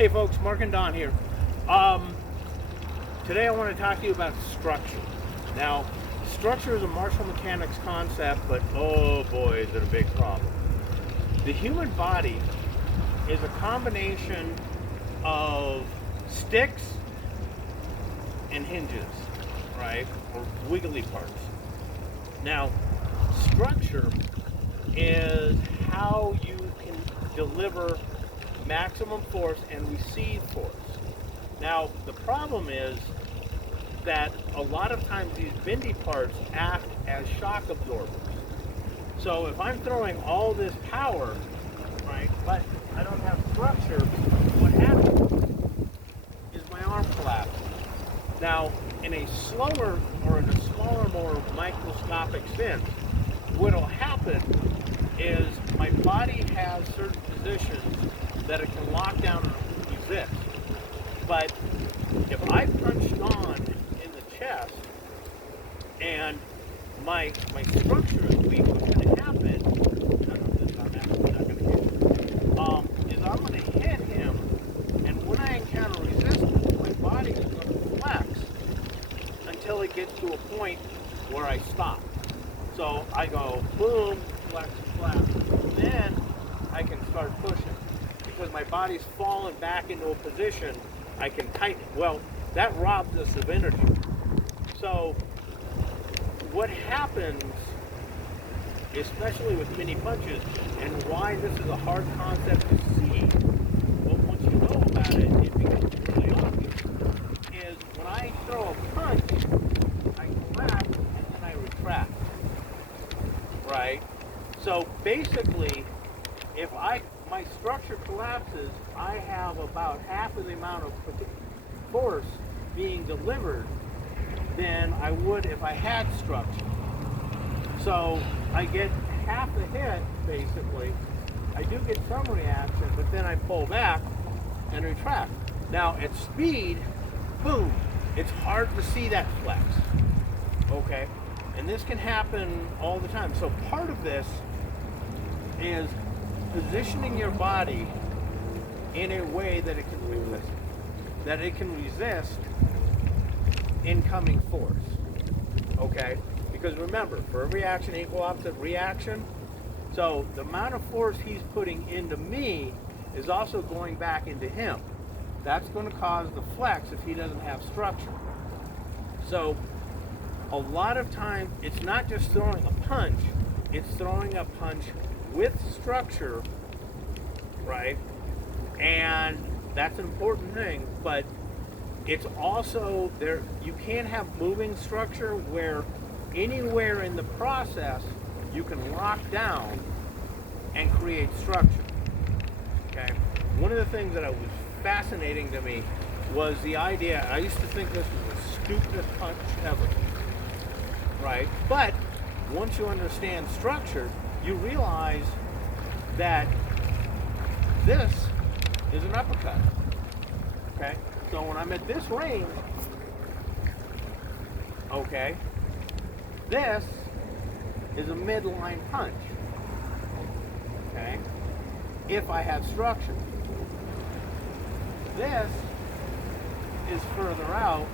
Hey folks, Mark and Don here. Um, Today I want to talk to you about structure. Now, structure is a martial mechanics concept, but oh boy, is it a big problem. The human body is a combination of sticks and hinges, right? Or wiggly parts. Now, structure is how you can deliver maximum force and receive force. Now, the problem is that a lot of times these bendy parts act as shock absorbers. So if I'm throwing all this power, right, but I don't have structure, what happens is my arm collapses. Now, in a slower or in a smaller, more microscopic sense, what'll happen is my body has certain positions that it can lock down and resist. But if I punched on in the chest and my structure is weak, what's going to happen? I'm actually not going to hit is I'm going to hit him, and when I encounter resistance, my body is going to flex until it gets to a point where I stop. So I go boom, flex, flex, then I can start pushing because my body's fallen back into a position I can tighten it. Well, that robs us of energy. So what happens, especially with mini punches, and why this is a hard concept to see, but once you know about it, it becomes really obvious, is when I throw a punch, I grab and then I retract, right? So basically, if my structure collapses, I have about half of the amount of force being delivered than I would if I had structure. So I get half the hit, basically. I do get some reaction, but then I pull back and retract. Now at speed, boom, it's hard to see that flex, okay? And this can happen all the time. So part of this is positioning your body in a way that it can resist incoming force. Okay? Because remember, for every action, equal opposite reaction. So the amount of force he's putting into me is also going back into him. That's going to cause the flex if he doesn't have structure. So a lot of times, it's not just throwing a punch, it's throwing a punch with structure, right? And that's an important thing, but it's also there. You can't have moving structure where anywhere in the process you can lock down and create structure. Okay? One of the things that was fascinating to me was the idea. I used to think this was the stupidest punch ever, right? But once you understand structure, you realize that this is an uppercut. Okay? So when I'm at this range, okay, this is a midline punch. Okay? If I have structure. This is further out,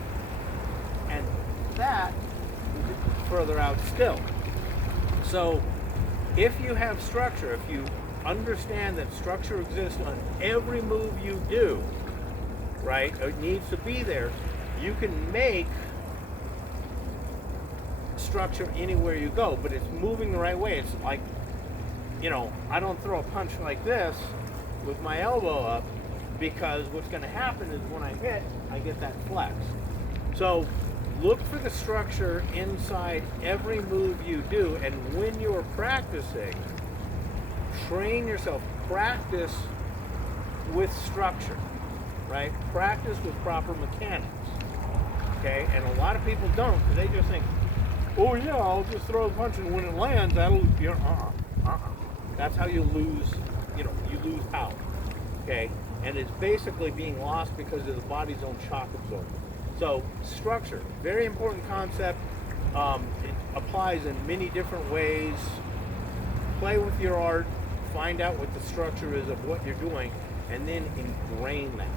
and that is further out still. So if you have structure, if you understand that structure exists on every move you do, right, it needs to be there, you can make structure anywhere you go, but it's moving the right way. It's like, I don't throw a punch like this with my elbow up, because what's going to happen is when I hit, I get that flex. So look for the structure inside every move you do, and when you're practicing, train yourself. Practice with structure, right? Practice with proper mechanics, okay? And a lot of people don't, because they just think, oh yeah, I'll just throw a punch and when it lands, that'll, That's how you lose, you lose power, okay? And it's basically being lost because of the body's own shock absorber. So structure, very important concept. It applies in many different ways. Play with your art, find out what the structure is of what you're doing, and then ingrain that.